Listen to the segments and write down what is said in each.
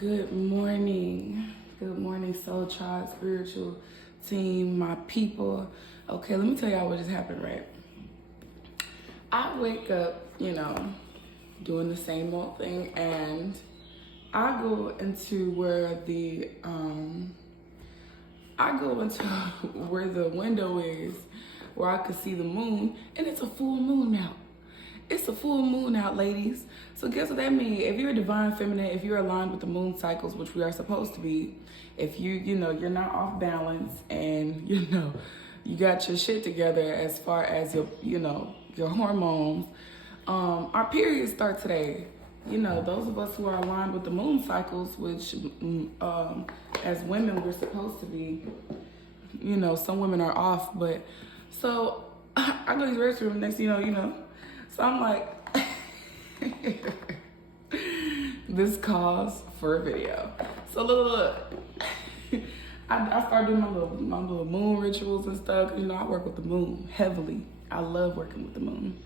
Good morning, Soul Tribe, spiritual team, my people. Okay, let me tell y'all what just happened, right? I wake up, doing the same old thing, and I go into where the window is, where I could see the moon, and it's a full moon out. It's a full moon out, ladies. So guess what that means? If you're a divine feminine, if you're aligned with the moon cycles, which we are supposed to be, if you're not off balance, and you got your shit together as far as your hormones, our periods start today. Those of us who are aligned with the moon cycles, which as women we're supposed to be. Some women are off, but so I go to the restroom. Next thing you know. So I'm like, this calls for a video. So look, I started doing my little moon rituals and stuff. I work with the moon heavily. I love working with the moon.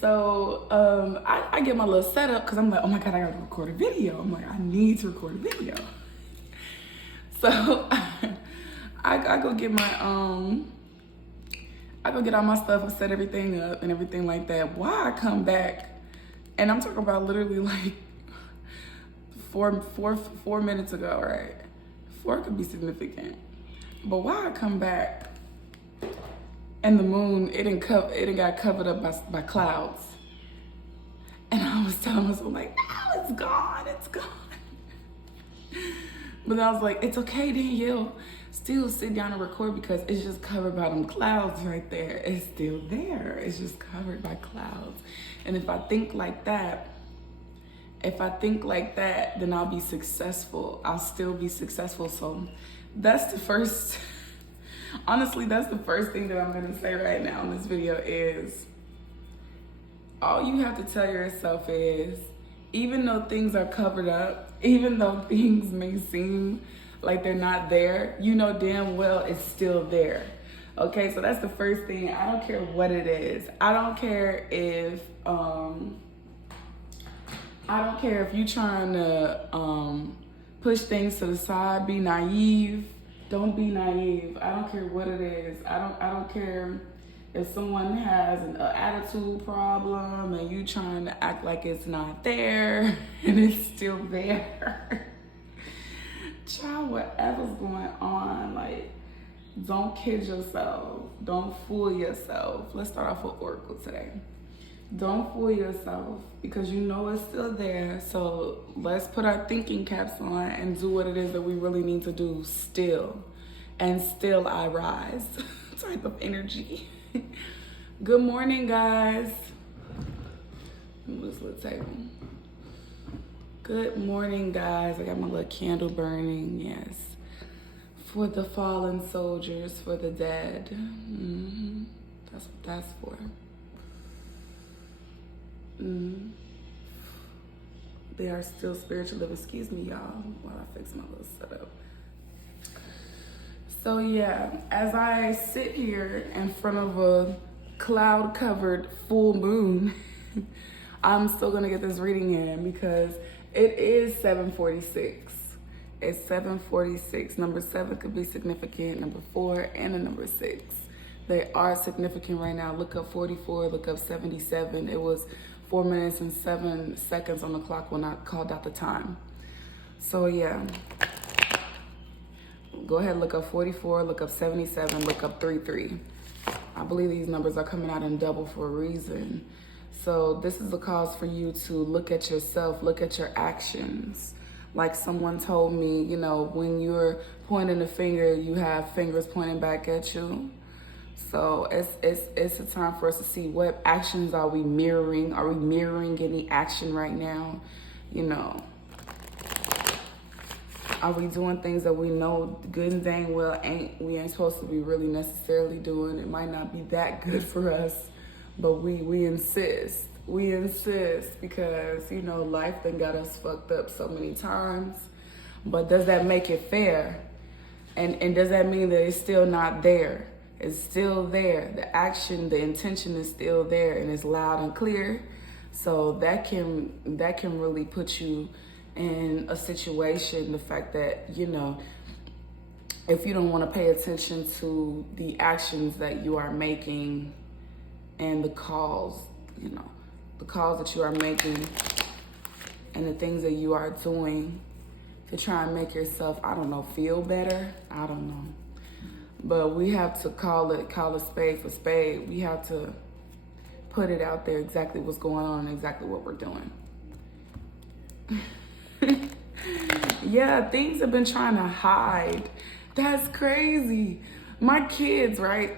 So I get my little setup because I'm like, oh my God, I gotta record a video. I'm like, I need to record a video. So I go get my I go get all my stuff and set everything up and everything like that. Why I come back, and I'm talking about literally like four minutes ago, right? 4 could be significant, but why I come back and the moon it got covered up by clouds, and I was telling myself like, no, it's gone. But I was like, it's okay, Danielle. Still sit down and record because it's just covered by them clouds right there. It's still there. It's just covered by clouds. And if I think like that, then I'll be successful. I'll still be successful. So that's the first, honestly, that's the first thing that I'm gonna say right now in this video is, all you have to tell yourself is, even though things are covered up, even though things may seem like they're not there, damn well it's still there. Okay, so that's the first thing. I don't care what it is. I don't care if you're trying to push things to the side, be naive. Don't be naive. I don't care what it is. I don't care if someone has an attitude problem and you trying to act like it's not there and it's still there. Child, whatever's going on, like, don't kid yourself. Don't fool yourself. Let's start off with Oracle today. Don't fool yourself because it's still there. So let's put our thinking caps on and do what it is that we really need to do still. And still I rise type of energy. Good morning, guys. Move this little table. Good morning, guys. I got my little candle burning, yes. For the fallen soldiers, for the dead. That's what that's for. They are still spiritual living. Excuse me, y'all, while I fix my little setup. So yeah, as I sit here in front of a cloud-covered full moon, I'm still gonna get this reading in because it is 7:46. It's 7:46. Number 7 could be significant. Number 4 and the number 6. They are significant right now. Look up 44, look up 77. It was 4 minutes and 7 seconds on the clock when I called out the time. So yeah. Go ahead, look up 44, look up 77, look up 33. I believe these numbers are coming out in double for a reason. So this is a cause for you to look at yourself, look at your actions. Like someone told me, when you're pointing a finger, you have fingers pointing back at you. So it's a time for us to see what actions are we mirroring. Are we mirroring any action right now? Are we doing things that we know good and dang well we ain't supposed to be really necessarily doing? It might not be that good for us, but we insist. We insist because, life done got us fucked up so many times. But does that make it fair? And does that mean that it's still not there? is still there. The action, the intention is still there, and it's loud and clear. So that can really put you in a situation, the fact that, you know, if you don't want to pay attention to the actions that you are making and the calls, you know, the calls that you are making and the things that you are doing to try and make yourself, I don't know, feel better. I don't know. But we have to call a spade for spade. We have to put it out there exactly what's going on and exactly what we're doing. Yeah, things have been trying to hide. That's crazy. My kids, right?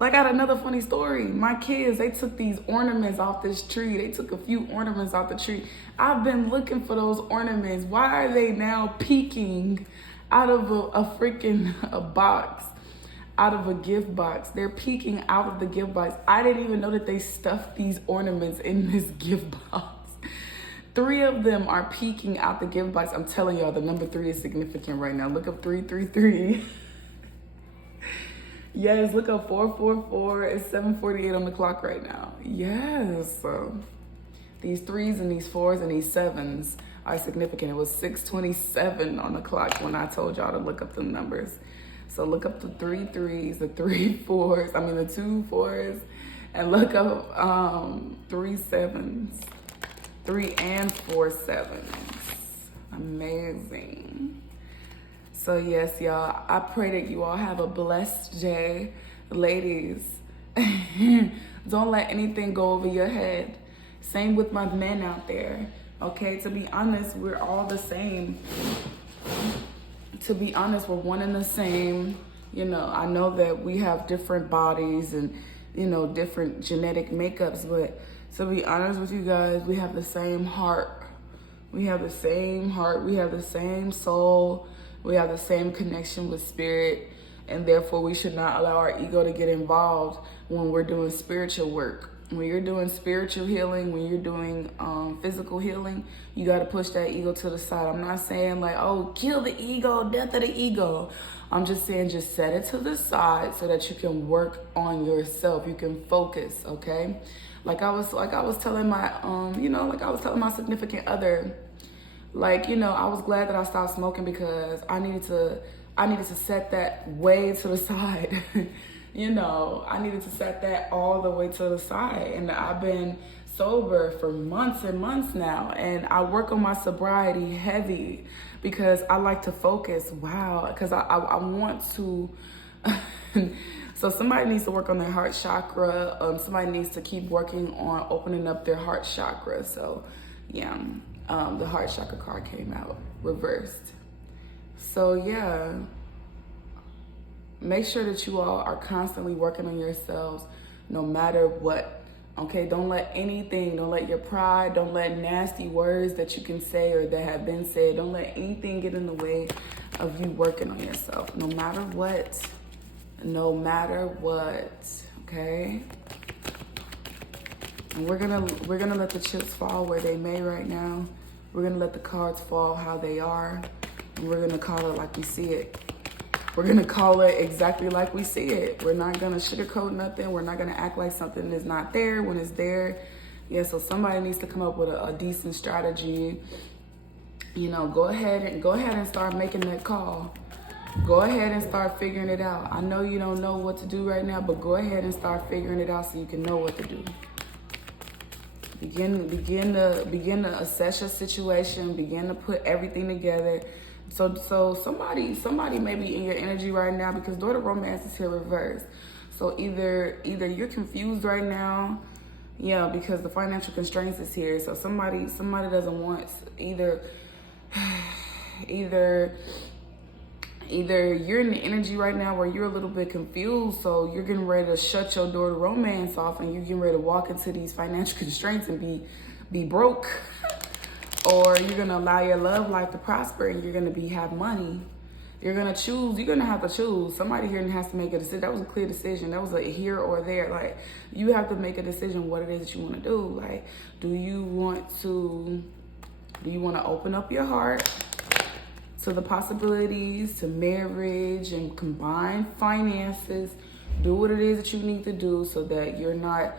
I got another funny story. My kids, they took these ornaments off this tree. They took a few ornaments off the tree. I've been looking for those ornaments. Why are they now peeking out of a freaking box, out of a gift box? They're peeking out of the gift box. I didn't even know that they stuffed these ornaments in this gift box. 3 of them are peeking out the gift box. I'm telling y'all, the number 3 is significant right now. Look up 333. Yes, look up 444. It's 7:48 on the clock right now. Yes. So these 3s and these 4s and these 7s are significant. It was 6:27 on the clock when I told y'all to look up the numbers. So look up the 3 3s, the 3 4s, the 2 4s, and look up 3 7s. 3 and 4 7s. Amazing. So yes, y'all, I pray that you all have a blessed day. Ladies, don't let anything go over your head. Same with my men out there. Okay, to be honest, we're all the same. To be honest, we're one and the same. You know, I know that we have different bodies and, you know, different genetic makeups, but to be honest with you guys, we have the same heart. We have the same heart. We have the same soul. We have the same connection with spirit. And therefore, we should not allow our ego to get involved when we're doing spiritual work. When you're doing spiritual healing, when you're doing physical healing, you got to push that ego to the side. I'm not saying like, oh, kill the ego, death of the ego. I'm just saying just set it to the side so that you can work on yourself. You can focus, okay? Like I was telling my, I was telling my significant other, like, you know, I was glad that I stopped smoking because I needed to set that way to the side. You know, I needed to set that all the way to the side. And I've been sober for months and months now. And I work on my sobriety heavy because I like to focus. Wow. Because I want to... So somebody needs to work on their heart chakra. Somebody needs to keep working on opening up their heart chakra. So, yeah, the heart chakra card came out reversed. So, yeah, make sure that you all are constantly working on yourselves no matter what. Okay, don't let your pride, don't let nasty words that you can say or that have been said, don't let anything get in the way of you working on yourself, no matter what. No matter what, okay? And we're gonna let the chips fall where they may right now. We're gonna let the cards fall how they are. And we're gonna call it like we see it. We're gonna call it exactly like we see it. We're not gonna sugarcoat nothing. We're not gonna act like something is not there when it's there. Yeah, so somebody needs to come up with a decent strategy. You know, go ahead and start making that call. Go ahead and start figuring it out. I know you don't know what to do right now, but go ahead and start figuring it out so you can know what to do. Begin to assess your situation. Begin to put everything together. So somebody may be in your energy right now because Daughter Romance is here reversed. So either you're confused right now, yeah, because the financial constraints is here. So somebody doesn't want either you're in the energy right now where you're a little bit confused, so you're getting ready to shut your door to romance off and you're getting ready to walk into these financial constraints and be broke. Or you're gonna allow your love life to prosper and you're gonna have money. You're gonna have to choose. Somebody here has to make a decision. That was a clear decision. That was a here or there. Like, you have to make a decision what it is that you wanna do. Like, do you want to open up your heart to the possibilities, to marriage and combined finances? Do what it is that you need to do so that you're not,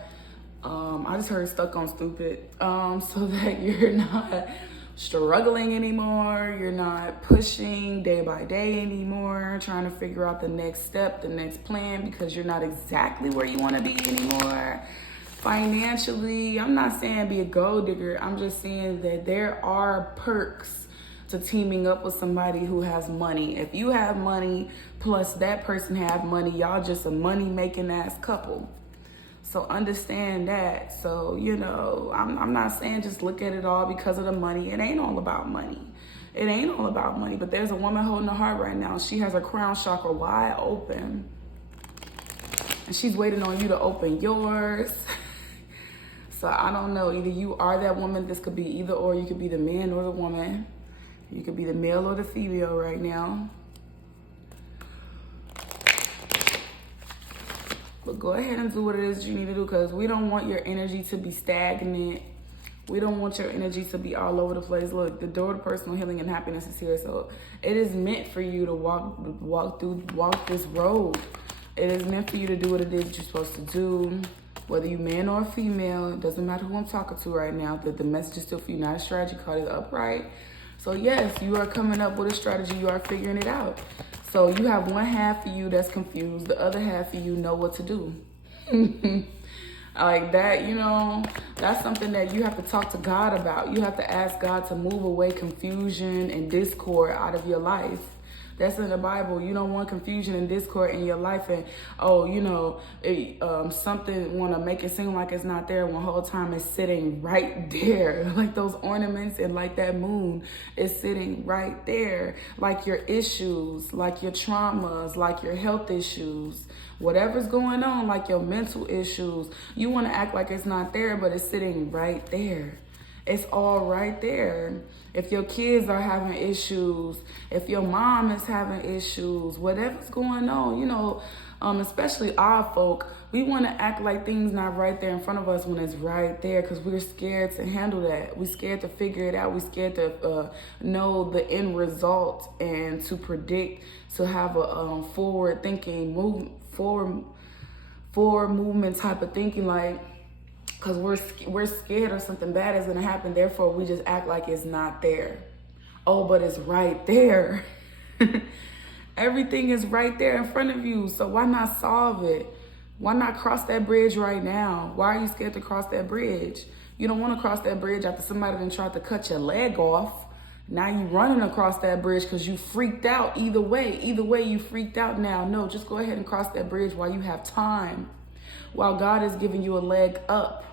I just heard stuck on stupid, so that you're not struggling anymore, you're not pushing day by day anymore, trying to figure out the next step, the next plan, because you're not exactly where you want to be anymore. Financially, I'm not saying be a gold digger, I'm just saying that there are perks to teaming up with somebody who has money. If you have money plus that person have money, y'all just a money making ass couple. So understand that. So, you know, I'm not saying just look at it all because of the money. It ain't all about money. It ain't all about money. But there's a woman holding her heart right now. She has her crown chakra wide open. And she's waiting on you to open yours. So I don't know. Either you are that woman. This could be either or. You could be the man or the woman. You could be the male or the female right now. But go ahead and do what it is you need to do, because we don't want your energy to be stagnant. We don't want your energy to be all over the place. Look, the door to personal healing and happiness is here. So it is meant for you to walk this road. It is meant for you to do what it is that you're supposed to do. Whether you man or female, it doesn't matter who I'm talking to right now. The message is still for you, not a strategy card, is upright. So yes, you are coming up with a strategy. You are figuring it out. So you have one half of you that's confused. The other half of you know what to do. Like that, you know, that's something that you have to talk to God about. You have to ask God to move away confusion and discord out of your life. That's in the Bible. You don't want confusion and discord in your life, and something want to make it seem like it's not there when the whole time it's sitting right there. Like those ornaments and like that moon is sitting right there. Like your issues, like your traumas, like your health issues, whatever's going on, like your mental issues. You want to act like it's not there, but it's sitting right there. It's all right there. If your kids are having issues, if your mom is having issues, whatever's going on, you know, especially our folk, we want to act like things not right there in front of us when it's right there, because we're scared to handle that. We're scared to figure it out. We're scared to know the end result and to predict, to have a forward movement type of thinking, like, because we're scared of something bad is going to happen. Therefore, we just act like it's not there. Oh, but it's right there. Everything is right there in front of you. So why not solve it? Why not cross that bridge right now? Why are you scared to cross that bridge? You don't want to cross that bridge after somebody done tried to cut your leg off. Now you running across that bridge because you freaked out either way. Either way, you freaked out now. No, just go ahead and cross that bridge while you have time. While God is giving you a leg up.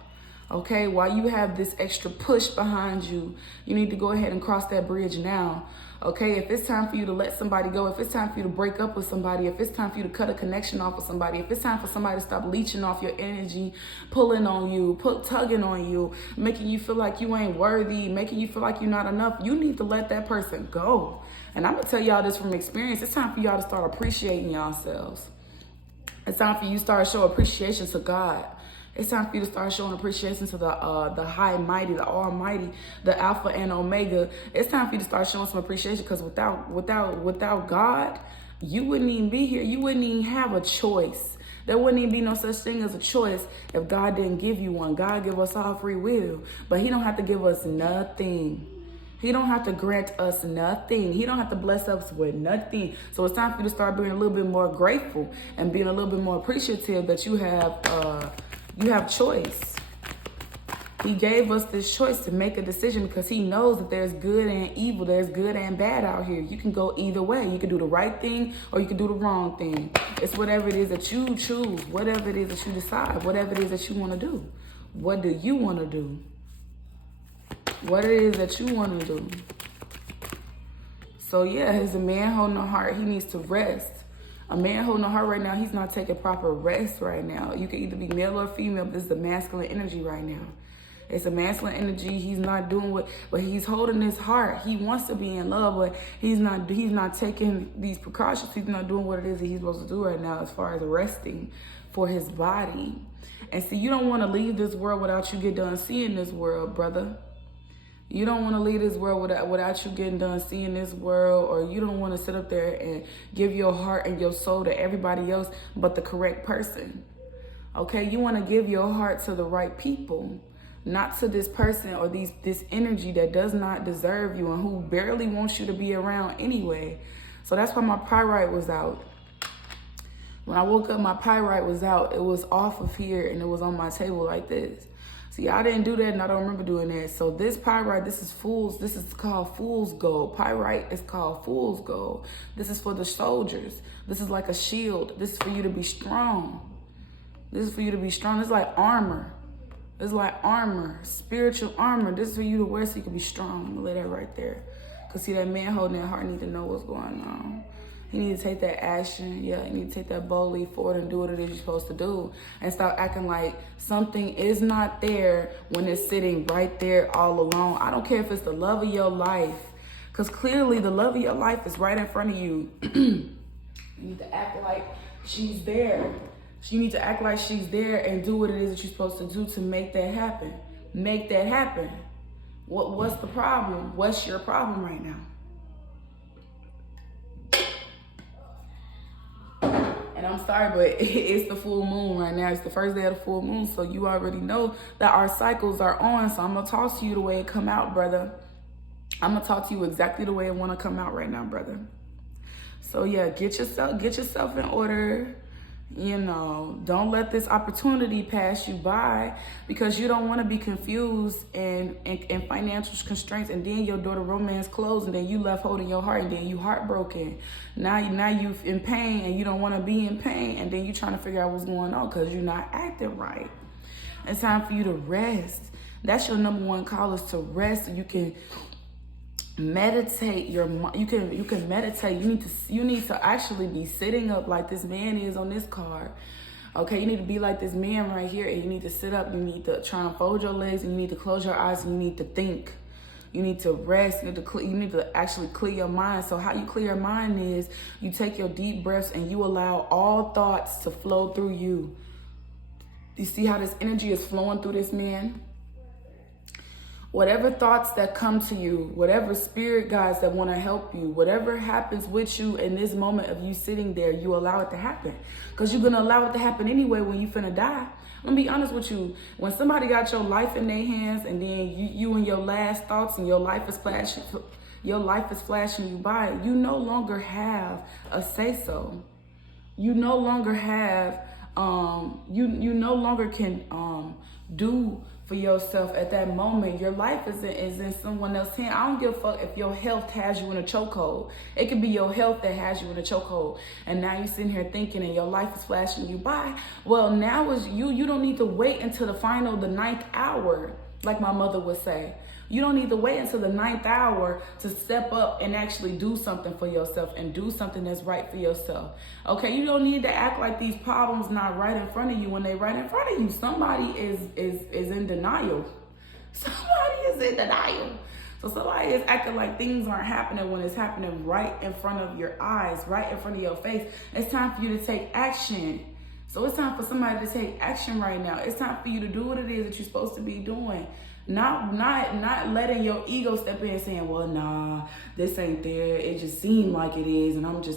Okay, while you have this extra push behind you, you need to go ahead and cross that bridge now. Okay, if it's time for you to let somebody go, if it's time for you to break up with somebody, if it's time for you to cut a connection off with somebody, if it's time for somebody to stop leeching off your energy, pulling on you, tugging on you, making you feel like you ain't worthy, making you feel like you're not enough, you need to let that person go. And I'm going to tell y'all this from experience. It's time for y'all to start appreciating yourselves. It's time for you to start showing appreciation to God. It's time for you to start showing appreciation to the high and mighty, the almighty, the alpha and omega. It's time for you to start showing some appreciation, because without God, you wouldn't even be here. You wouldn't even have a choice. There wouldn't even be no such thing as a choice if God didn't give you one. God give us all free will, but he don't have to give us nothing. He don't have to grant us nothing. He don't have to bless us with nothing. So it's time for you to start being a little bit more grateful and being a little bit more appreciative that you have choice. He gave us this choice to make a decision because he knows that there's good and evil, there's good and bad out here. You can go either way. You can do the right thing or you can do the wrong thing. It's whatever it is that you choose, whatever it is that you decide, whatever it is that you want to do. What do you want to do? What it is that you want to do. So yeah, as a man holding a heart, he needs to rest. A man holding a heart right now, he's not taking proper rest right now. You can either be male or female, but this is the masculine energy right now. It's a masculine energy. He's not doing but he's holding his heart. He wants to be in love, but he's not taking these precautions. He's not doing what it is that he's supposed to do right now as far as resting for his body. And see, you don't want to leave this world without you get done seeing this world, brother. You don't want to leave this world without you getting done seeing this world, or you don't want to sit up there and give your heart and your soul to everybody else but the correct person. Okay, you want to give your heart to the right people, not to this person or this energy that does not deserve you and who barely wants you to be around anyway. So that's why my pyrite was out. When I woke up, my pyrite was out. It was off of here and it was on my table like this. See, I didn't do that and I don't remember doing that. So this pyrite, this is called fool's gold. Pyrite is called fool's gold. This is for the soldiers. This is like a shield. This is for you to be strong. This is for you to be strong. It's like armor. It's like armor, spiritual armor. This is for you to wear so you can be strong. I'm gonna lay that right there. Cause see, that man holding that heart need to know what's going on. He need to take that action. Yeah, he need to take that bold leap forward and do what it is you're supposed to do. And stop acting like something is not there when it's sitting right there all alone. I don't care if it's the love of your life. Because clearly the love of your life is right in front of you. You need to act like she's there. You need to act like she's there and do what it is that you're supposed to do to make that happen. Make that happen. What's the problem? What's your problem right now? And I'm sorry, but it's the full moon right now. It's the first day of the full moon. So you already know that our cycles are on. So I'm going to talk to you the way it come out, brother. I'm going to talk to you exactly the way it want to come out right now, brother. So yeah, get yourself in order. You know, don't let this opportunity pass you by because you don't want to be confused and financial constraints, and then your daughter romance closed, and then you left holding your heart, and then you heartbroken. Now you in pain, and you don't want to be in pain, and then you trying to figure out what's going on because you're not acting right. It's time for you to rest. That's your number one call, is to rest so you can meditate. You can meditate. You need to actually be sitting up like this man is on this card. Okay, you need to be like this man right here, and you need to sit up. You need to try and fold your legs, and you need to close your eyes, and you need to think. You need to rest. You need to actually clear your mind. So how you clear your mind is you take your deep breaths and you allow all thoughts to flow through you. You see how this energy is flowing through this man? Whatever thoughts that come to you, whatever spirit guides that want to help you, whatever happens with you in this moment of you sitting there, you allow it to happen. Because you're going to allow it to happen anyway when you finna die. I'm going to be honest with you. When somebody got your life in their hands, and then you and your last thoughts and your life is flashing you by, you no longer have a say-so. You no longer have, you no longer can do for yourself at that moment. Your life is in someone else's hand. I don't give a fuck if your health has you in a chokehold. It could be your health that has you in a chokehold, and now you're sitting here thinking and your life is flashing you by. Well, now is you don't need to wait until the ninth hour, like my mother would say. You don't need to wait until the ninth hour to step up and actually do something for yourself and do something that's right for yourself. Okay, you don't need to act like these problems not right in front of you when they right in front of you. Somebody is in denial. Somebody is in denial. So somebody is acting like things aren't happening when it's happening right in front of your eyes, right in front of your face. It's time for you to take action. So it's time for somebody to take action right now. It's time for you to do what it is that you're supposed to be doing. Not letting your ego step in and saying, well, nah, this ain't there. It just seemed like it is. And I'm gonna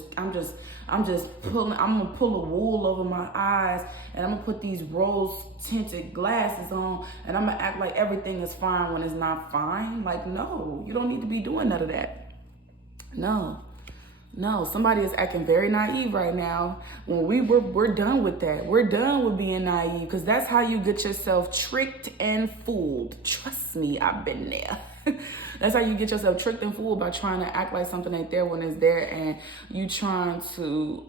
pull a wool over my eyes, and I'm gonna put these rose tinted glasses on, and I'm gonna act like everything is fine when it's not fine. Like, no, you don't need to be doing none of that. No, somebody is acting very naive right now. When we're done with that. We're done with being naive, because that's how you get yourself tricked and fooled. Trust me, I've been there. That's how you get yourself tricked and fooled, by trying to act like something ain't there when it's there, and you trying to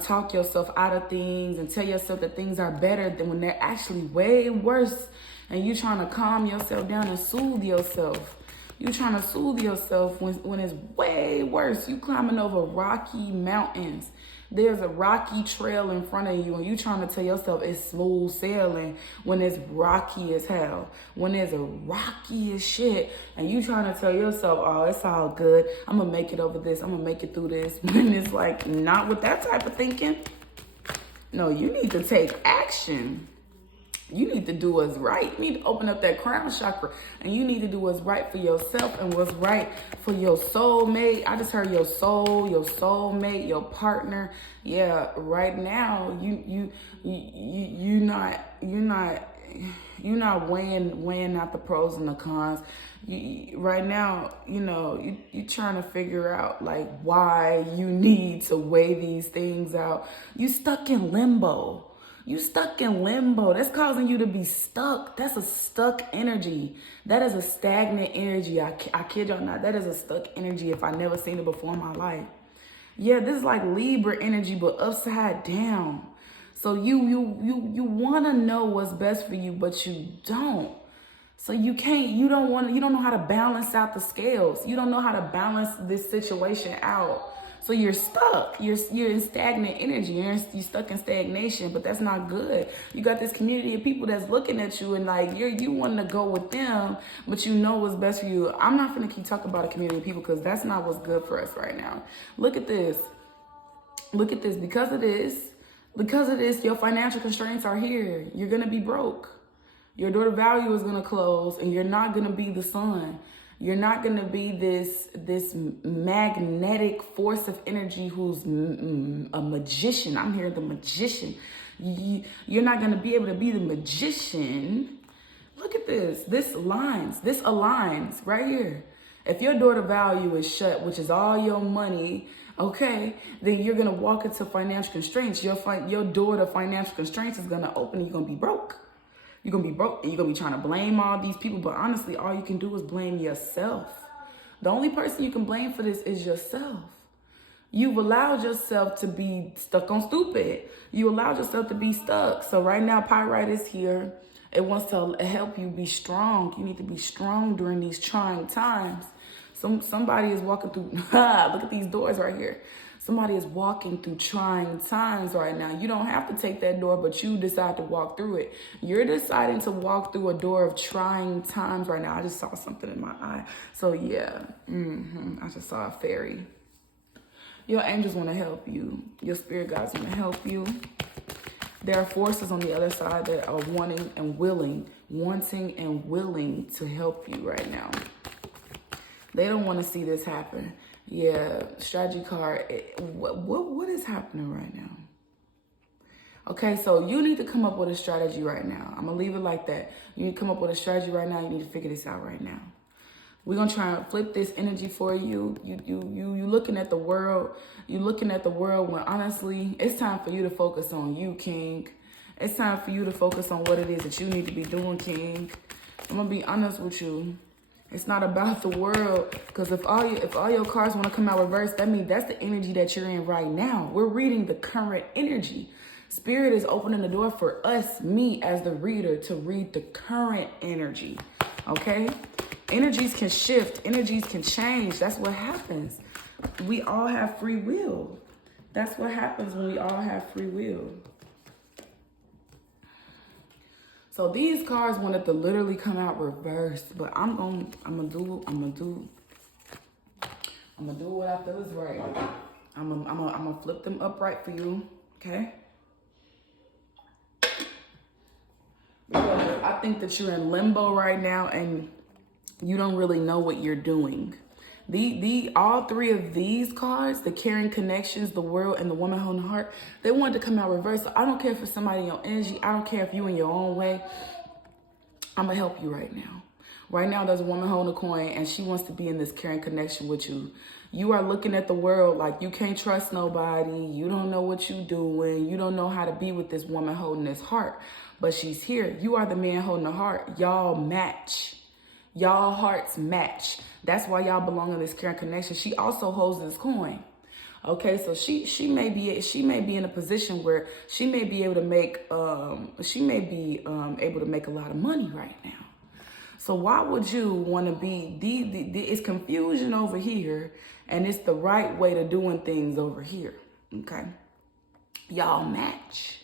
talk yourself out of things and tell yourself that things are better than when they're actually way worse, and you trying to calm yourself down and soothe yourself. You trying to soothe yourself when it's way worse. You climbing over rocky mountains. There's a rocky trail in front of you, and you trying to tell yourself it's smooth sailing when it's rocky as hell. When there's a rocky as shit, and you trying to tell yourself, oh, it's all good. I'm going to make it over this. I'm going to make it through this. When it's like, not with that type of thinking. No, you need to take action. You need to do what's right. You need to open up that crown chakra, and you need to do what's right for yourself and what's right for your soulmate. I just heard your soul, your soulmate, your partner. Yeah, right now you're not weighing out the pros and the cons. Right now, you're trying to figure out like why you need to weigh these things out. You stuck in limbo. You stuck in limbo. That's causing you to be stuck. That's a stuck energy. That is a stagnant energy. I kid y'all not. That is a stuck energy if I never seen it before in my life. Yeah, this is like Libra energy, but upside down. So you want to know what's best for you, but you don't. So you don't know how to balance out the scales. You don't know how to balance this situation out. So you're stuck. You're in stagnant energy. You're stuck in stagnation, but that's not good. You got this community of people that's looking at you and like you want to go with them, but you know what's best for you. I'm not gonna keep talking about a community of people because that's not what's good for us right now. Look at this. Look at this. Because of this, your financial constraints are here. You're gonna be broke. Your door to value is gonna close, and you're not gonna be the sun. You're not going to be this magnetic force of energy who's a magician. I'm here, the magician. You're not going to be able to be the magician. Look at this. This aligns right here. If your door to value is shut, which is all your money, okay, then you're going to walk into financial constraints. Your door to financial constraints is going to open and you're going to be broke. You're going to be broke and you're going to be trying to blame all these people. But honestly, all you can do is blame yourself. The only person you can blame for this is yourself. You've allowed yourself to be stuck on stupid. You allowed yourself to be stuck. So right now, Pyrite is here. It wants to help you be strong. You need to be strong during these trying times. Somebody is walking through, look at these doors right here. Somebody is walking through trying times right now. You don't have to take that door, but you decide to walk through it. You're deciding to walk through a door of trying times right now. I just saw something in my eye. So yeah, I just saw a fairy. Your angels want to help you. Your spirit guides want to help you. There are forces on the other side that are wanting and willing to help you right now. They don't want to see this happen. Yeah, strategy card. What is happening right now? Okay, so you need to come up with a strategy right now. I'm going to leave it like that. You need to come up with a strategy right now. You need to figure this out right now. We're going to try and flip this energy for you. You looking at the world. You looking at the world when honestly, it's time for you to focus on you, King. It's time for you to focus on what it is that you need to be doing, King. I'm going to be honest with you. It's not about the world, because if all your cards want to come out reversed, that means that's the energy that you're in right now. We're reading the current energy. Spirit is opening the door for us, me as the reader, to read the current energy. Okay? Energies can shift. Energies can change. That's what happens. We all have free will. That's what happens when we all have free will. So these cards wanted to literally come out reversed, but I'm gonna do what I feel is right. I'm gonna flip them upright for you, okay? Because I think that you're in limbo right now and you don't really know what you're doing. All three of these cards, the caring connections, the world, and the woman holding the heart, they wanted to come out reversed. So I don't care if it's somebody in your energy. I don't care if you in your own way. I'm going to help you right now. Right now, there's a woman holding a coin, and she wants to be in this caring connection with you. You are looking at the world like you can't trust nobody. You don't know what you're doing. You don't know how to be with this woman holding this heart. But she's here. You are the man holding the heart. Y'all match. Y'all hearts match. That's why y'all belong in this caring connection. She also holds this coin. Okay, so she may be in a position where she may be able to make able to make a lot of money right now. So why would you want to be it's confusion over here, and it's the right way to doing things over here. Okay, y'all match.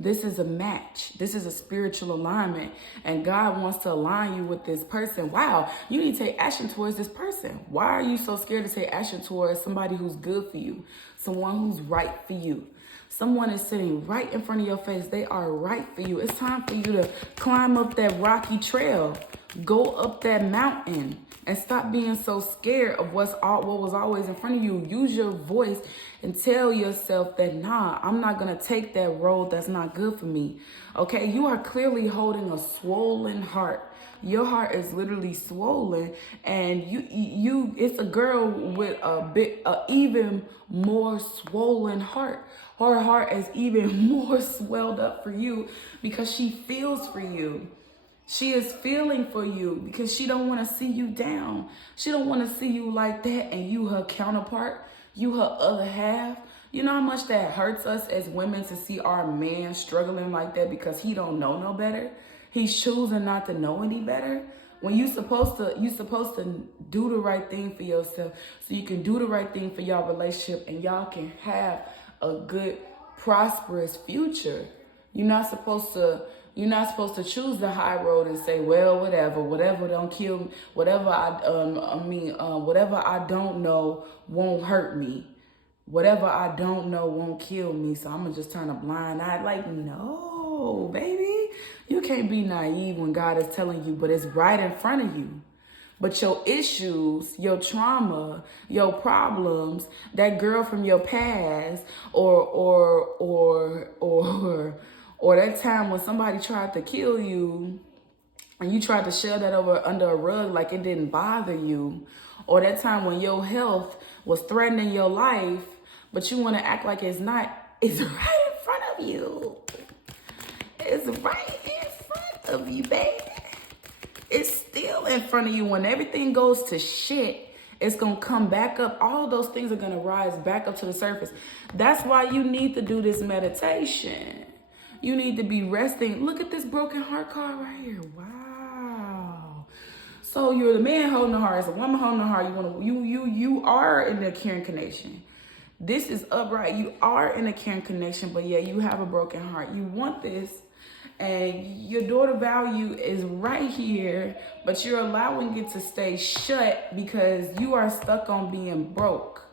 This is a match. This is a spiritual alignment. And God wants to align you with this person. Wow, you need to take action towards this person. Why are you so scared to take action towards somebody who's good for you? Someone who's right for you. Someone is sitting right in front of your face. They are right for you. It's time for you to climb up that rocky trail. Go up that mountain and stop being so scared of what was always in front of you. Use your voice and tell yourself that, nah, I'm not going to take that road that's not good for me. Okay, you are clearly holding a swollen heart. Your heart is literally swollen, and it's a girl with a even more swollen heart. Her heart is even more swelled up for you because she feels for you. She is feeling for you because she don't want to see you down. She don't want to see you like that, and you her counterpart, you her other half. You know how much that hurts us as women to see our man struggling like that because he don't know no better. He's choosing not to know any better. When you're supposed to do the right thing for yourself so you can do the right thing for y'all relationship and y'all can have a good, prosperous future. You're not supposed to choose the high road and say, well, whatever don't kill me, whatever I don't know won't hurt me. Whatever I don't know won't kill me, so I'm gonna just turn a blind eye. Like, no, baby. You can't be naive when God is telling you, but it's right in front of you. But your issues, your trauma, your problems, that girl from your past, or that time when somebody tried to kill you and you tried to shove that under a rug like it didn't bother you, or that time when your health was threatening your life, but you want to act like it's not, it's right in front of you. It's right in front of you, baby. It's still in front of you. When everything goes to shit, it's going to come back up. All those things are going to rise back up to the surface. That's why you need to do this meditation. You need to be resting. Look at this broken heart card right here. Wow. So you're the man holding the heart. It's a woman holding the heart. You are in the caring connection. This is upright. You are in a caring connection, but yeah, you have a broken heart. You want this, and your daughter value is right here, but you're allowing it to stay shut because you are stuck on being broke.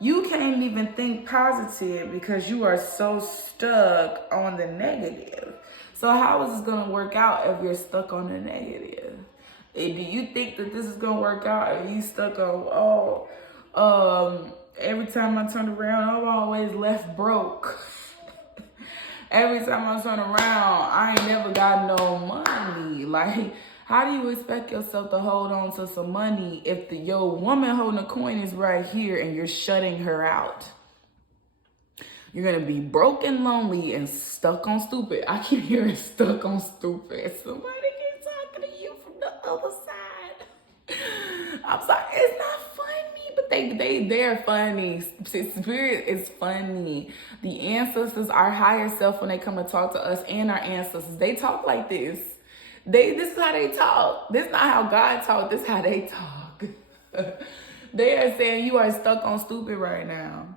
You can't even think positive because you are so stuck on the negative. So how is this going to work out if you're stuck on the negative? Do you think that this is going to work out if you stuck on, every time I turn around, I'm always left broke. Every time I turn around, I ain't never got no money. Like, how do you expect yourself to hold on to some money if your woman holding a coin is right here and you're shutting her out? You're going to be broke and lonely and stuck on stupid. I keep hearing stuck on stupid. Somebody keeps talking to you from the other side. I'm sorry, it's not funny, but they're funny. Spirit is funny. The ancestors, our higher self, when they come to talk to us, and our ancestors, they talk like this. This is how they talk. This is not how God talk. This is how they talk. They are saying you are stuck on stupid right now.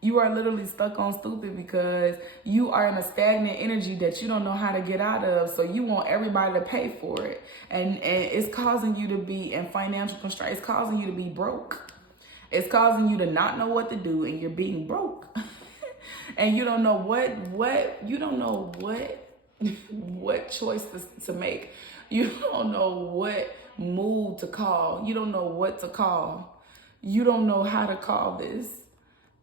You are literally stuck on stupid because you are in a stagnant energy that you don't know how to get out of. So you want everybody to pay for it. And it's causing you to be in financial constraint. It's causing you to be broke. It's causing you to not know what to do, and you're being broke. And you don't know what choice to make. You don't know what move to call. You don't know what to call. You don't know how to call this.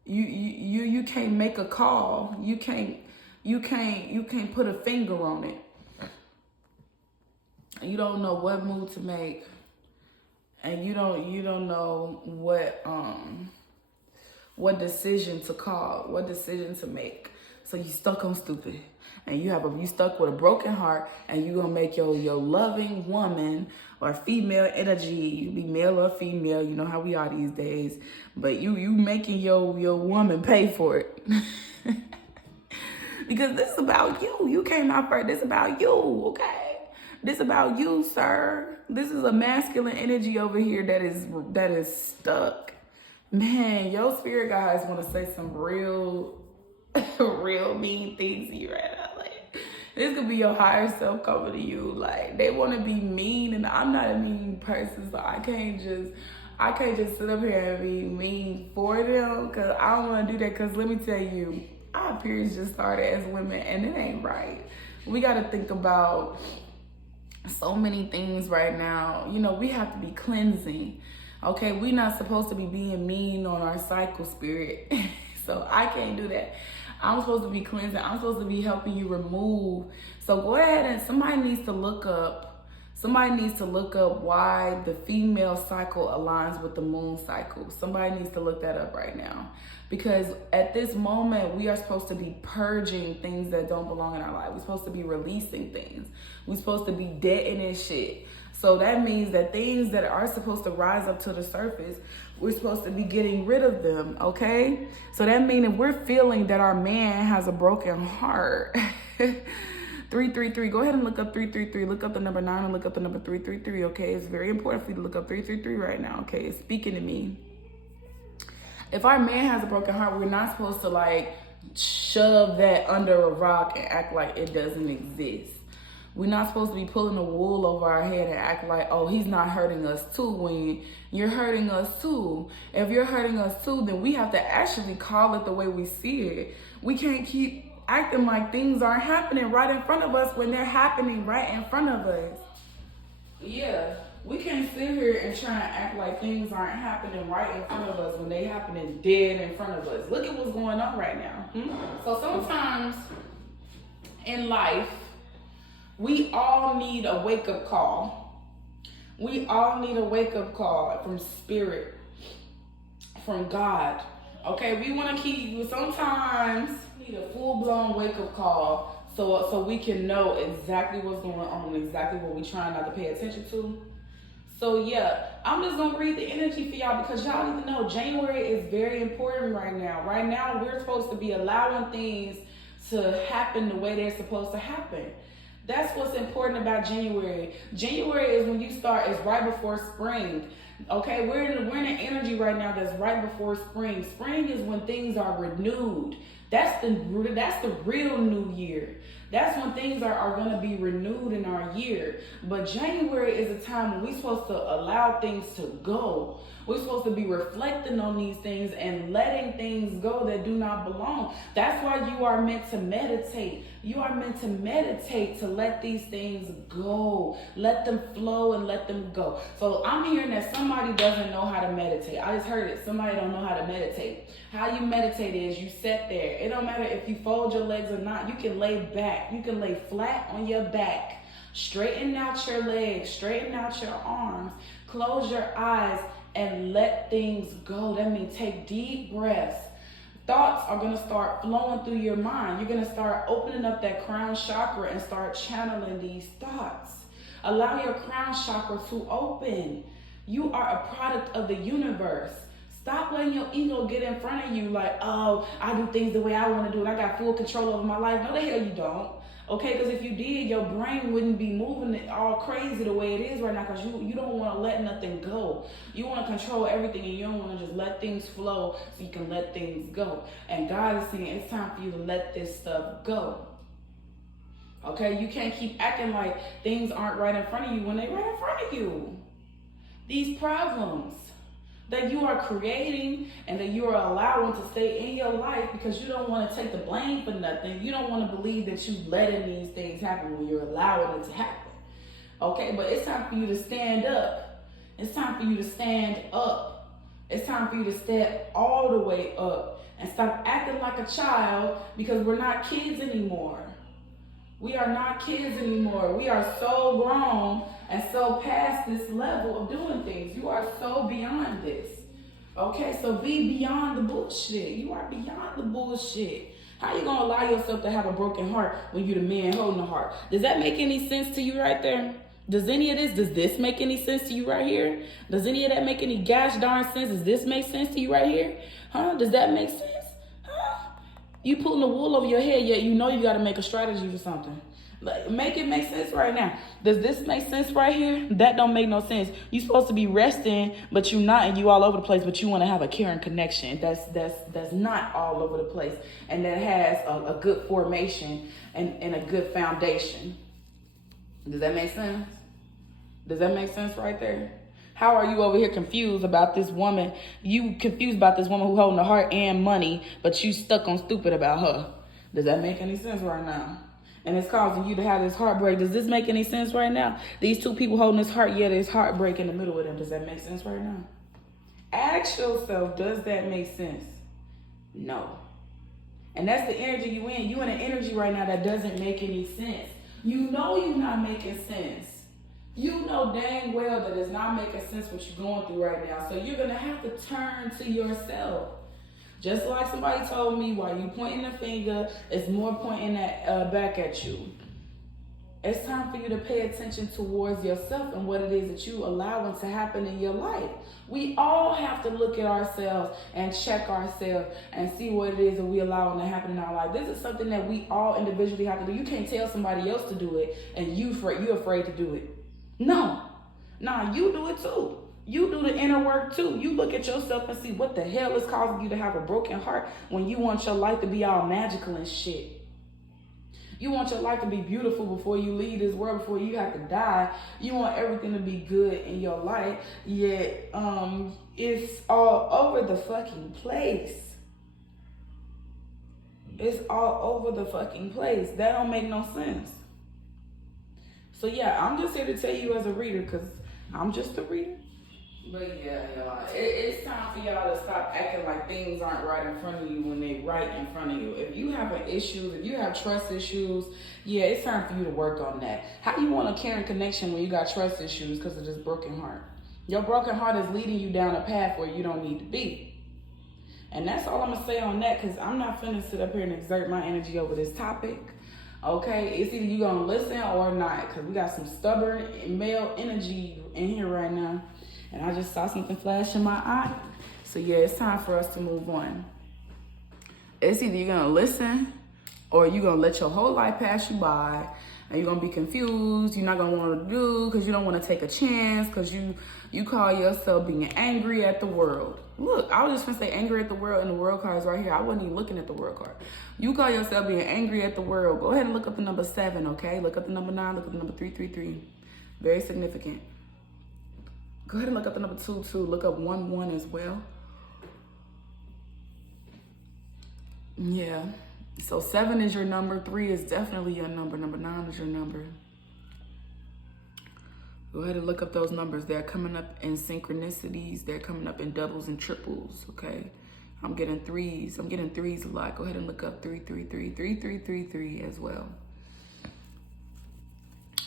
You can't make a call. You can't put a finger on it. You don't know what move to make, and you don't know what decision to call, what decision to make. So you stuck on stupid, and you stuck with a broken heart, and you gonna make your loving woman or female energy, you be male or female, you know how we are these days, but you making your woman pay for it. Because this is about you. You came out first. This is about you, okay? This is about you, sir. This is a masculine energy over here that is stuck. Man, your spirit guys want to say some real mean things to you right now. Like, this could be your higher self coming to you. Like, they want to be mean, and I'm not a mean person, so I can't just sit up here and be mean for them, because I don't want to do that. Because let me tell you, our periods just started as women, and it ain't right. We got to think about so many things right now. You know, we have to be cleansing. Okay, we're not supposed to be being mean on our cycle, spirit. So I can't do that. I'm supposed to be cleansing. I'm supposed to be helping you remove. So go ahead, and somebody needs to look up why the female cycle aligns with the moon cycle. Somebody needs to look that up right now. Because at this moment, we are supposed to be purging things that don't belong in our life. We're supposed to be releasing things. We're supposed to be deadening shit. So that means that things that are supposed to rise up to the surface, we're supposed to be getting rid of them, okay? So that means if we're feeling that our man has a broken heart, 333, go ahead and look up 333. Look up the number 9 and look up the number 333, okay? It's very important for you to look up 333 right now, okay? It's speaking to me. If our man has a broken heart, we're not supposed to like shove that under a rock and act like it doesn't exist. We're not supposed to be pulling the wool over our head and act like, oh, he's not hurting us too, when you're hurting us too. If you're hurting us too, then we have to actually call it the way we see it. We can't keep acting like things aren't happening right in front of us when they're happening right in front of us. Yeah, we can't sit here and try and act like things aren't happening right in front of us when they're happening dead in front of us. Look at what's going on right now. So sometimes in life, we all need a wake-up call. We all need a wake-up call from spirit, from God. Okay, we want to keep, sometimes need a full-blown wake-up call so we can know exactly what's going on, exactly what we're trying not to pay attention to. So yeah, I'm just going to read the energy for y'all because y'all need to know January is very important right now. Right now, we're supposed to be allowing things to happen the way they're supposed to happen. That's what's important about January. January is when you start, it's right before spring. Okay, we're in an energy right now that's right before spring. Spring is when things are renewed. That's the real new year. That's when things are going to be renewed in our year. But January is a time when we're supposed to allow things to go. We're supposed to be reflecting on these things and letting things go that do not belong. That's why you are meant to meditate. You are meant to meditate to let these things go. Let them flow and let them go. So I'm hearing that somebody doesn't know how to meditate. I just heard it. Somebody don't know how to meditate. How you meditate is you sit there. It don't matter if you fold your legs or not. You can lay back. You can lay flat on your back. Straighten out your legs. Straighten out your arms. Close your eyes and let things go. That means take deep breaths. Thoughts are going to start flowing through your mind. You're going to start opening up that crown chakra and start channeling these thoughts. Allow your crown chakra to open. You are a product of the universe. Stop letting your ego get in front of you like, oh, I do things the way I want to do it. I got full control over my life. No, the hell you don't. Okay, because if you did, your brain wouldn't be moving it all crazy the way it is right now because you don't want to let nothing go. You want to control everything and you don't want to just let things flow so you can let things go. And God is saying it's time for you to let this stuff go. Okay, you can't keep acting like things aren't right in front of you when they're right in front of you. These problems that you are creating and that you are allowing to stay in your life because you don't want to take the blame for nothing. You don't want to believe that you letting these things happen when you're allowing it to happen. Okay, but it's time for you to stand up. It's time for you to stand up. It's time for you to step all the way up and stop acting like a child because we're not kids anymore. We are not kids anymore. We are so grown and so past this level of doing things. You are so beyond this. Okay, so be beyond the bullshit. You are beyond the bullshit. How you gonna allow yourself to have a broken heart when you're the man holding the heart? Does that make any sense to you right there? Does this make any sense to you right here? Does any of that make any gosh darn sense? Does this make sense to you right here? Huh? Does that make sense? You pulling the wool over your head, yet you know you got to make a strategy for something. Like, make it make sense right now. Does this make sense right here? That don't make no sense. You're supposed to be resting, but you're not, and you all over the place, but you want to have a caring connection. That's not all over the place, and that has a good formation and a good foundation. Does that make sense? Does that make sense right there? How are you over here confused about this woman? You confused about this woman who holding the heart and money, but you stuck on stupid about her. Does that make any sense right now? And it's causing you to have this heartbreak. Does this make any sense right now? These two people holding this heart, there's heartbreak in the middle of them. Does that make sense right now? Ask yourself, does that make sense? No. And that's the energy you in. You in an energy right now that doesn't make any sense. You know you're not making sense. You know dang well that it's not making sense what you're going through right now. So you're going to have to turn to yourself. Just like somebody told me, while you pointing the finger, it's more pointing that back at you. It's time for you to pay attention towards yourself and what it is that you allowing to happen in your life. We all have to look at ourselves and check ourselves and see what it is that we allowing to happen in our life. This is something that we all individually have to do. You can't tell somebody else to do it and you're afraid to do it. No, you do it too. You do the inner work too. You look at yourself and see what the hell is causing you to have a broken heart when you want your life to be all magical and shit. You want your life to be beautiful before you leave this world, before you have to die. You want everything to be good in your life, yet it's all over the fucking place. It's all over the fucking place. That don't make no sense. So yeah, I'm just here to tell you as a reader, because I'm just a reader. But yeah, y'all, it's time for y'all to stop acting like things aren't right in front of you when they're right in front of you. If you have issues, if you have trust issues, yeah, it's time for you to work on that. How do you want a caring connection when you got trust issues because of this broken heart? Your broken heart is leading you down a path where you don't need to be. And that's all I'm going to say on that, because I'm not finna sit up here and exert my energy over this topic. Okay, it's either you going to listen or not, because we got some stubborn male energy in here right now. And I just saw something flash in my eye. So yeah, it's time for us to move on. It's either you're going to listen or you're going to let your whole life pass you by and you're going to be confused. You're not going to want to do because you don't want to take a chance because you call yourself being angry at the world. Look, I was just going to say angry at the world, and the world card is right here. I wasn't even looking at the world card. You call yourself being angry at the world. Go ahead and look up the number 7, okay? Look up the number 9. Look up the number 333. Very significant. Go ahead and look up the number 22. Look up 11 as well. Yeah. So 7 is your number. 3 is definitely your number. Number 9 is your number. Go ahead and look up those numbers. They're coming up in synchronicities. They're coming up in doubles and triples, okay? I'm getting 3s. I'm getting 3s a lot. Go ahead and look up 333, 3333 as well.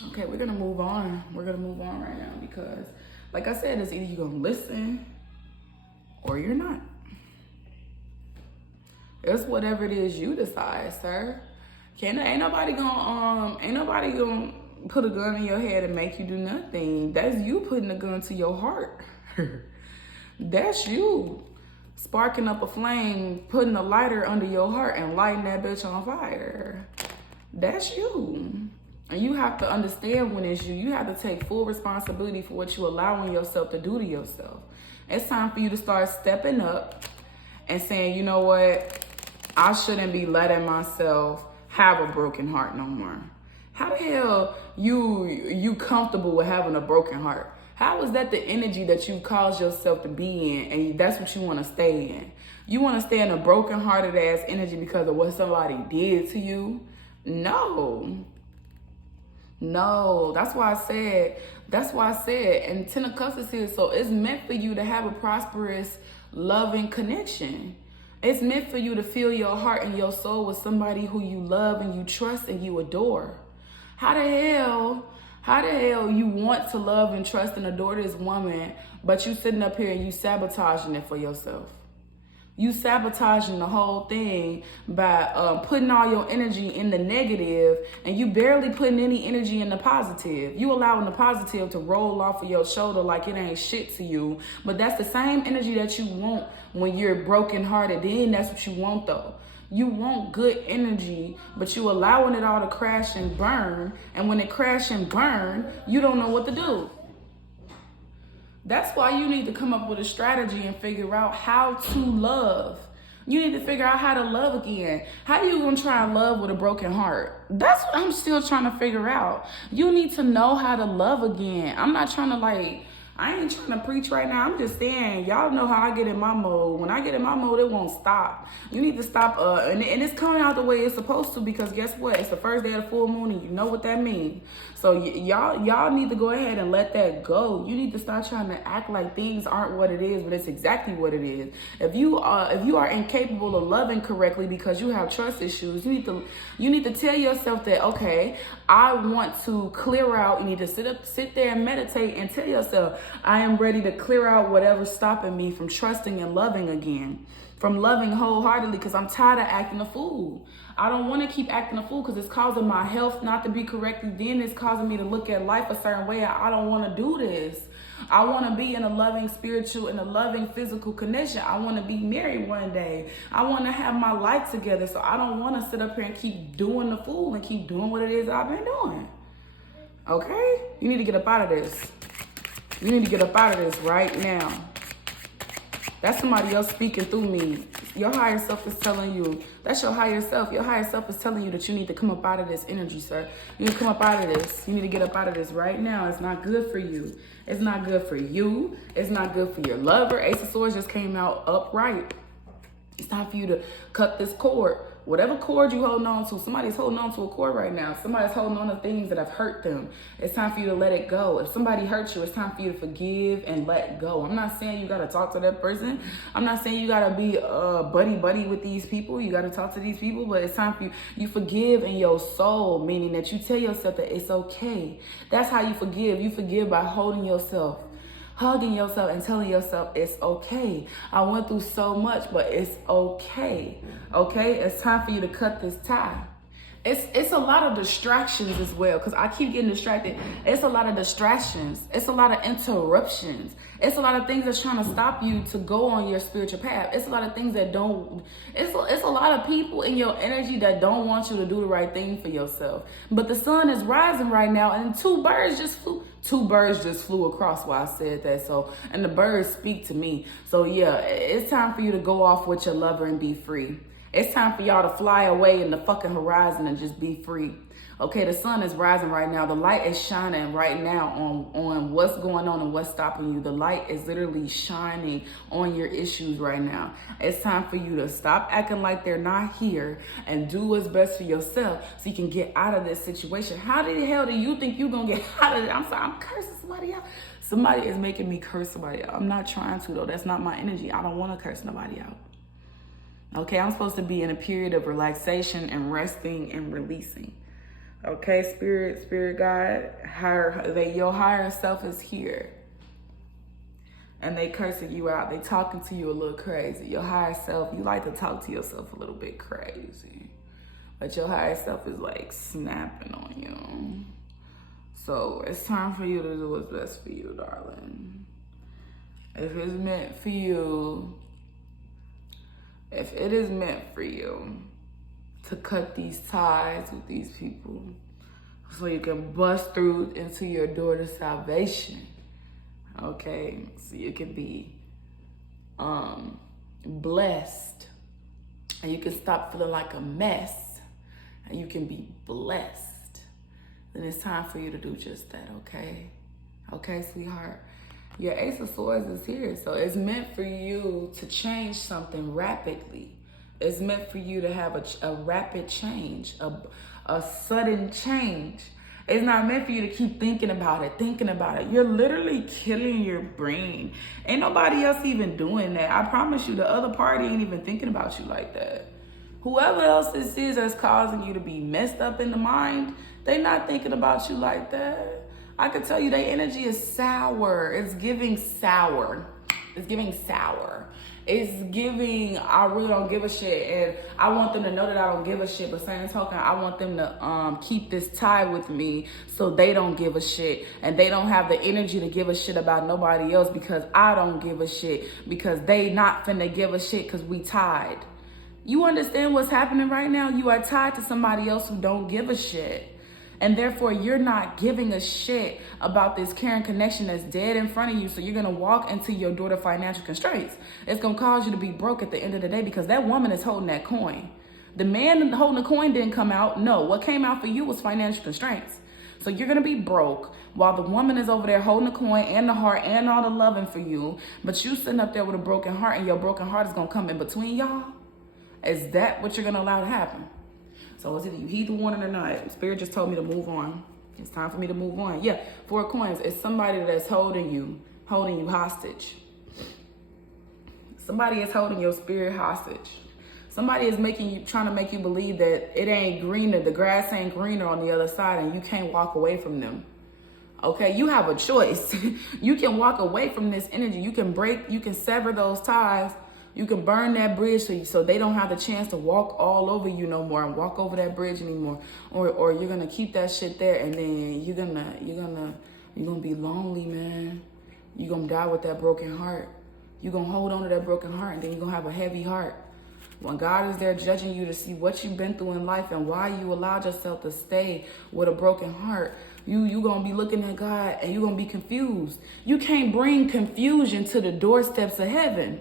Okay, we're going to move on. We're going to move on right now because, like I said, it's either you're going to listen or you're not. It's whatever it is you decide, sir. Ain't nobody gonna put a gun in your head and make you do nothing. That's you putting a gun to your heart. That's you sparking up a flame, putting a lighter under your heart and lighting that bitch on fire. That's you. And you have to understand when it's you. You have to take full responsibility for what you're allowing yourself to do to yourself. It's time for you to start stepping up and saying, you know what? I shouldn't be letting myself have a broken heart no more. How the hell you comfortable with having a broken heart? How is that the energy that you cause yourself to be in and that's what you want to stay in? You want to stay in a broken hearted ass energy because of what somebody did to you? No, that's why I said, and 10 of Cups is here, so it's meant for you to have a prosperous, loving connection. It's meant for you to fill your heart and your soul with somebody who you love and you trust and you adore. How the hell you want to love and trust and adore this woman, but you sitting up here and you sabotaging it for yourself? You sabotaging the whole thing by putting all your energy in the negative and you barely putting any energy in the positive. You allowing the positive to roll off of your shoulder like it ain't shit to you. But that's the same energy that you want when you're brokenhearted. Then that's what you want though. You want good energy, but you allowing it all to crash and burn. And when it crash and burn, you don't know what to do. That's why you need to come up with a strategy and figure out how to love. You need to figure out how to love again. How you gonna try and love with a broken heart? That's what I'm still trying to figure out. You need to know how to love again. I'm not trying to I ain't trying to preach right now. I'm just saying, y'all know how I get in my mode. When I get in my mode, it won't stop. You need to stop, and it's coming out the way it's supposed to, because guess what? It's the first day of the full moon, and you know what that means. So y'all need to go ahead and let that go. You need to stop trying to act like things aren't what it is, but it's exactly what it is. If you are incapable of loving correctly because you have trust issues, you need to tell yourself that, okay, I want to clear out. You need to sit there and meditate and tell yourself, I am ready to clear out whatever's stopping me from trusting and loving again, from loving wholeheartedly, because I'm tired of acting a fool. I don't want to keep acting a fool because it's causing my health not to be correctly. Then it's causing me to look at life a certain way. I don't want to do this. I want to be in a loving spiritual and a loving physical connection. I want to be married one day. I want to have my life together. So I don't want to sit up here and keep doing the fool and keep doing what it is I've been doing. Okay? You need to get up out of this. You need to get up out of this right now. That's somebody else speaking through me. Your higher self is telling you. That's your higher self. Your higher self is telling you that you need to come up out of this energy, sir. You need to come up out of this. You need to get up out of this right now. It's not good for you. It's not good for you. It's not good for your lover. Ace of Swords just came out upright. It's time for you to cut this cord. Whatever cord you holding on to, somebody's holding on to a cord right now. Somebody's holding on to things that have hurt them. It's time for you to let it go. If somebody hurt you, it's time for you to forgive and let go. I'm not saying you got to talk to that person. I'm not saying you got to be buddy with these people. You got to talk to these people, but it's time for you forgive in your soul, meaning that you tell yourself that it's okay. That's how you forgive. You forgive by holding yourself, hugging yourself and telling yourself it's okay. I went through so much, but it's okay. Okay? It's time for you to cut this tie. It's a lot of distractions as well, because I keep getting distracted. It's a lot of distractions. It's a lot of interruptions. It's a lot of things that's trying to stop you to go on your spiritual path. It's a lot of things that don't, it's a lot of people in your energy that don't want you to do the right thing for yourself. But the sun is rising right now, and two birds just flew across while I said that. So, and the birds speak to me. So yeah, it's time for you to go off with your lover and be free. It's time for y'all to fly away in the fucking horizon and just be free. Okay, the sun is rising right now. The light is shining right now on what's going on and what's stopping you. The light is literally shining on your issues right now. It's time for you to stop acting like they're not here and do what's best for yourself so you can get out of this situation. How the hell do you think you're going to get out of it? I'm sorry, I'm cursing somebody out. Somebody is making me curse somebody out. I'm not trying to, though. That's not my energy. I don't want to curse nobody out. Okay, I'm supposed to be in a period of relaxation and resting and releasing. Okay, spirit guide, your higher self is here. And they cursing you out. They talking to you a little crazy. Your higher self, you like to talk to yourself a little bit crazy. But your higher self is like snapping on you. So it's time for you to do what's best for you, darling. If it's meant for you, if it is meant for you to cut these ties with these people so you can bust through into your door to salvation, okay? So you can be blessed and you can stop feeling like a mess and you can be blessed. Then it's time for you to do just that, okay? Okay, sweetheart? Your Ace of Swords is here. So it's meant for you to change something rapidly. It's meant for you to have a rapid change, a sudden change. It's not meant for you to keep thinking about it. You're literally killing your brain. Ain't nobody else even doing that. I promise you, the other party ain't even thinking about you like that. Whoever else this is that's causing you to be messed up in the mind, they not thinking about you like that. I can tell you their energy is sour. It's giving sour. It's giving, I really don't give a shit. And I want them to know that I don't give a shit. But same token, I want them to keep this tie with me so they don't give a shit. And they don't have the energy to give a shit about nobody else because I don't give a shit. Because they not finna give a shit because we tied. You understand what's happening right now? You are tied to somebody else who don't give a shit. And therefore, you're not giving a shit about this caring connection that's dead in front of you. So you're going to walk into your door to financial constraints. It's going to cause you to be broke at the end of the day because that woman is holding that coin. The man holding the coin didn't come out. No, what came out for you was financial constraints. So you're going to be broke while the woman is over there holding the coin and the heart and all the loving for you. But you sitting up there with a broken heart, and your broken heart is going to come in between y'all. Is that what you're going to allow to happen? So it's either you heed the warning or not. Spirit just told me to move on. It's time for me to move on. Yeah, 4 coins. It's somebody that's holding you hostage. Somebody is holding your spirit hostage. Somebody is trying to make you believe that it ain't greener, the grass ain't greener on the other side, and you can't walk away from them. Okay, you have a choice. You can walk away from this energy. You can sever those ties. You can burn that bridge so they don't have the chance to walk all over you no more and walk over that bridge anymore. Or you're gonna keep that shit there, and then you're gonna be lonely, man. You're gonna die with that broken heart. You're gonna hold on to that broken heart, and then you're gonna have a heavy heart. When God is there judging you to see what you've been through in life and why you allowed yourself to stay with a broken heart, you gonna be looking at God and you're gonna be confused. You can't bring confusion to the doorsteps of heaven.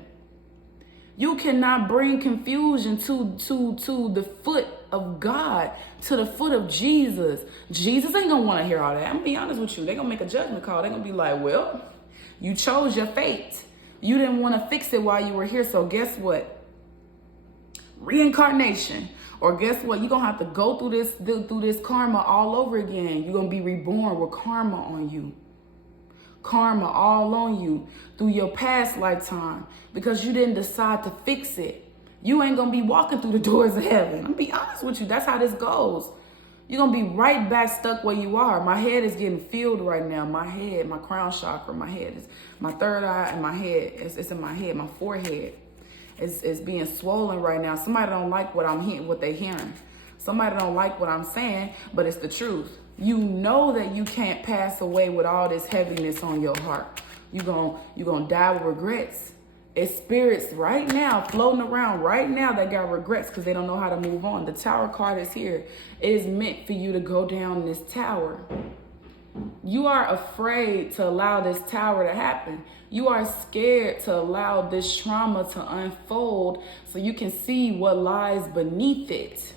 You cannot bring confusion to the foot of God, to the foot of Jesus. Jesus ain't gonna want to hear all that. I'm gonna be honest with you. They're gonna make a judgment call. They're gonna be like, well, you chose your fate. You didn't want to fix it while you were here. So guess what? Reincarnation. Or guess what? You're gonna have to go through this karma all over again. You're gonna be reborn with karma on you. Karma all on you through your past lifetime because you didn't decide to fix it. You ain't gonna be walking through the doors of heaven. I'm gonna be honest with you. That's how this goes. You're gonna be right back stuck where you are. My head is getting filled right now. My head, my crown chakra, my head is my third eye and my head. It's in my head, my forehead. It's being swollen right now. Somebody don't like what I'm hearing, what they hearing. Somebody don't like what I'm saying, but it's the truth. You know that you can't pass away with all this heaviness on your heart. You're gonna die with regrets. It's spirits right now floating around right now that got regrets because they don't know how to move on. The Tower card is here. It is meant for you to go down this tower. You are afraid to allow this tower to happen. You are scared to allow this trauma to unfold so you can see what lies beneath it.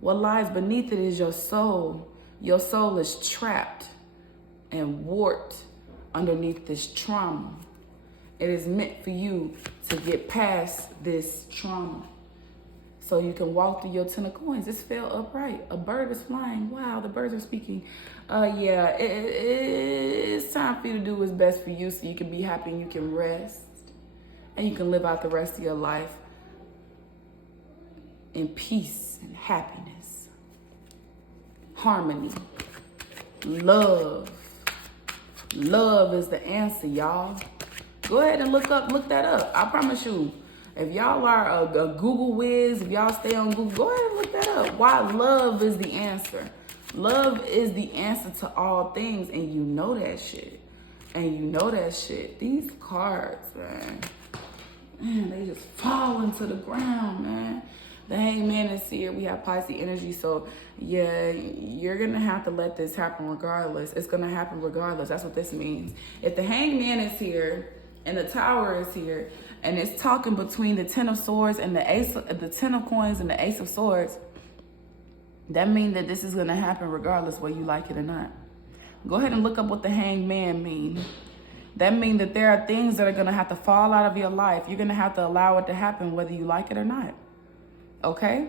What lies beneath it is your soul. Your soul is trapped and warped underneath this trauma. It is meant for you to get past this trauma so you can walk through your 10 of coins. This fell upright. A bird is flying. Wow, the birds are speaking. Yeah, it's time for you to do what's best for you so you can be happy and you can rest and you can live out the rest of your life in peace and happiness, harmony, love. Love is the answer, y'all. Go ahead and look that up. I promise you, if y'all are a Google whiz, if y'all stay on Google, go ahead and look that up. Why love is the answer. Love is the answer to all things, and you know that shit. And you know that shit. These cards, man, they just fall into the ground, man. The Hangman is here. We have Pisces energy. So, yeah, you're going to have to let this happen regardless. It's going to happen regardless. That's what this means. If the Hangman is here and the Tower is here and it's talking between the 10 of Swords and the 10 of Coins and the Ace of Swords, that means that this is going to happen regardless whether you like it or not. Go ahead and look up what the Hangman means. That means that there are things that are going to have to fall out of your life. You're going to have to allow it to happen whether you like it or not. Okay?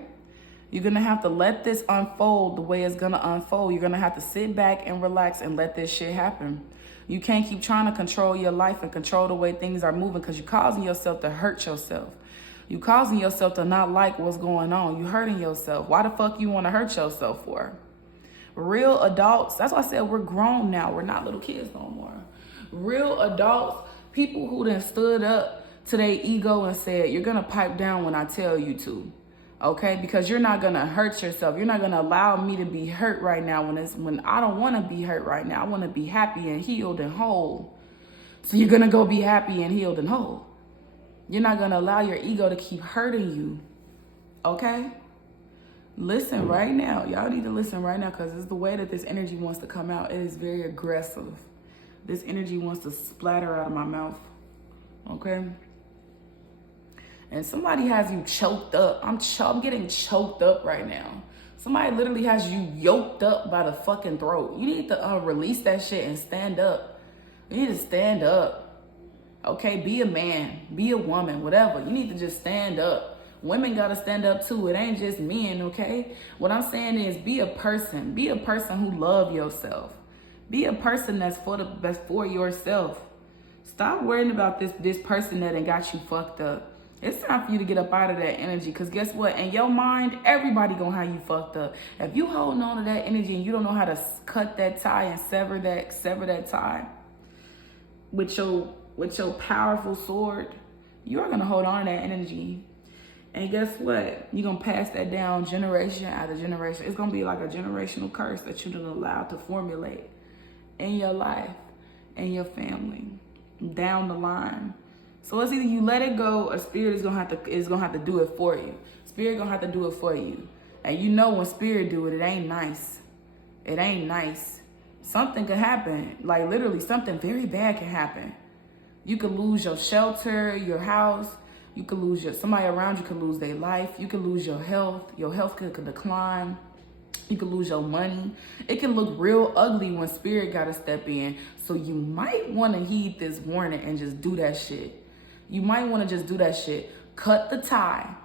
You're going to have to let this unfold the way it's going to unfold. You're going to have to sit back and relax and let this shit happen. You can't keep trying to control your life and control the way things are moving because you're causing yourself to hurt yourself. You're causing yourself to not like what's going on. You're hurting yourself. Why the fuck you want to hurt yourself for? Real adults, that's why I said we're grown now. We're not little kids no more. Real adults, people who done stood up to their ego and said, you're going to pipe down when I tell you to. Okay, because you're not gonna hurt yourself. You're not gonna allow me to be hurt right now when I don't want to be hurt right now. I want to be happy and healed and whole. So you're gonna go be happy and healed and whole. You're not gonna allow your ego to keep hurting you. Okay? Listen right now. Y'all need to listen right now because it's the way that this energy wants to come out. It is very aggressive. This energy wants to splatter out of my mouth. Okay? And somebody has you choked up. I'm getting choked up right now. Somebody literally has you yoked up by the fucking throat. You need to release that shit and stand up. You need to stand up. Okay, be a man, be a woman, whatever. You need to just stand up. Women gotta stand up too. It ain't just men, okay? What I'm saying is be a person. Be a person who love yourself. Be a person that's for yourself. Stop worrying about this person that ain't got you fucked up. It's time for you to get up out of that energy, because guess what? In your mind, everybody gonna have you fucked up. If you holding on to that energy and you don't know how to cut that tie and sever that tie with your powerful sword, you're gonna hold on to that energy. And guess what? You're gonna pass that down generation after generation. It's gonna be like a generational curse that you done allowed to formulate in your life, in your family, down the line. So it's either you let it go, or spirit is gonna have to do it for you. Spirit gonna have to do it for you. And you know when spirit do it, it ain't nice. It ain't nice. Something could happen. Like literally something very bad can happen. You could lose your shelter, your house. You could lose somebody around you could lose their life. You could lose your health. Your health could decline. You could lose your money. It can look real ugly when spirit gotta step in. So you might want to heed this warning and just do that shit. You might want to just do that shit. Cut the tie.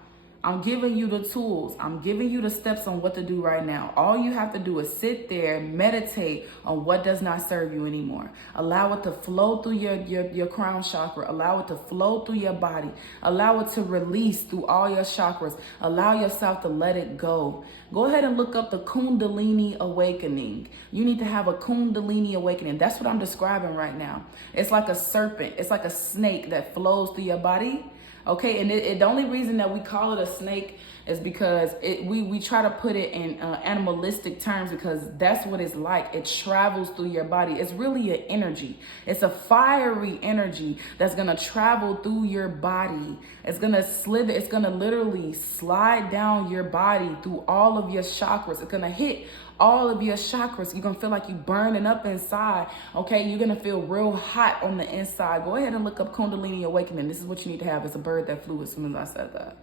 I'm giving you the tools. I'm giving you the steps on what to do right now. All you have to do is sit there, meditate on what does not serve you anymore. Allow it to flow through your crown chakra. Allow it to flow through your body. Allow it to release through all your chakras. Allow yourself to let it go. Go ahead and look up the Kundalini awakening. You need to have a Kundalini awakening. That's what I'm describing right now. It's like a serpent. It's like a snake that flows through your body. Okay, and the only reason that we call it a snake is because we try to put it in animalistic terms, because that's what it's like. It travels through your body. It's really an energy. It's a fiery energy that's going to travel through your body. It's going to slither. It's going to literally slide down your body through all of your chakras. It's going to hit all of your chakras. You're going to feel like you burning up inside. Okay, you're going to feel real hot on the inside. Go ahead and look up Kundalini Awakening. This is what you need to have. It's a bird that flew as soon as I said that.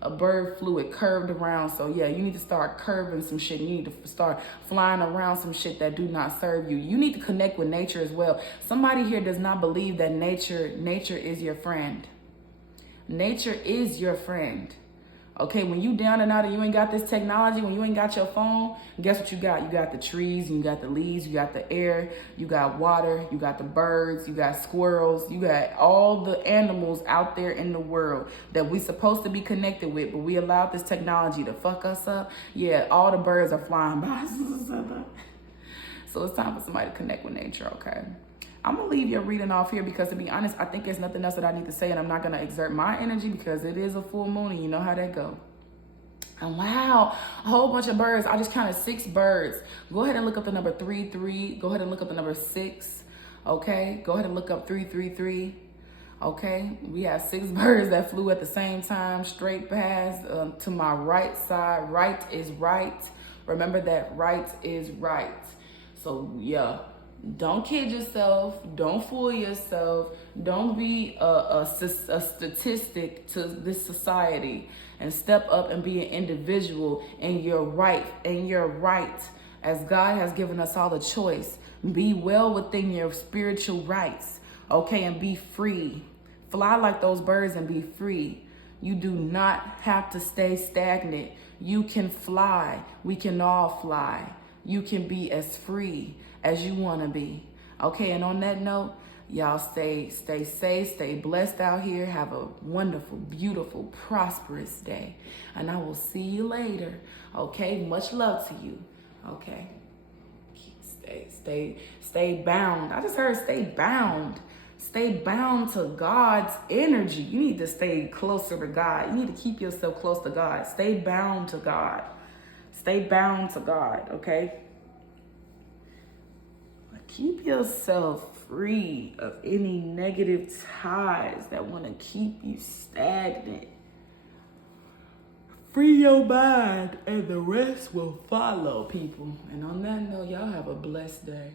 A bird flew, it curved around. So yeah, you need to start curving some shit. You need to start flying around some shit that do not serve you. You need to connect with nature as well. Somebody here does not believe that nature is your friend. Nature is your friend. Okay, when you down and out and you ain't got this technology, when you ain't got your phone, guess what you got? You got the trees, and you got the leaves, you got the air, you got water, you got the birds, you got squirrels, you got all the animals out there in the world that we supposed to be connected with, but we allowed this technology to fuck us up. Yeah, all the birds are flying by. So it's time for somebody to connect with nature, okay? I'm going to leave your reading off here because, to be honest, I think there's nothing else that I need to say, and I'm not going to exert my energy because it is a full moon and you know how that go. And wow, a whole bunch of birds. I just counted 6 birds. Go ahead and look up the number 33. Go ahead and look up the number 6. Okay. Go ahead and look up 333. Okay. We have 6 birds that flew at the same time, straight past to my right side. Right is right. Remember that right is right. So yeah. Don't kid yourself. Don't fool yourself. Don't be a statistic to this society, and step up and be an individual in your right. As God has given us all the choice. Be well within your spiritual rights. Okay, and be free. Fly like those birds and be free. You do not have to stay stagnant. You can fly. We can all fly. You can be as free as you want to be. Okay, and on that note, y'all stay safe, stay blessed out here. Have a wonderful, beautiful, prosperous day. And I will see you later. Okay, much love to you. Okay. Stay bound. I just heard stay bound. Stay bound to God's energy. You need to stay closer to God. You need to keep yourself close to God. Stay bound to God. Stay bound to God, okay? Keep yourself free of any negative ties that want to keep you stagnant. Free your mind and the rest will follow, people. And on that note, y'all have a blessed day.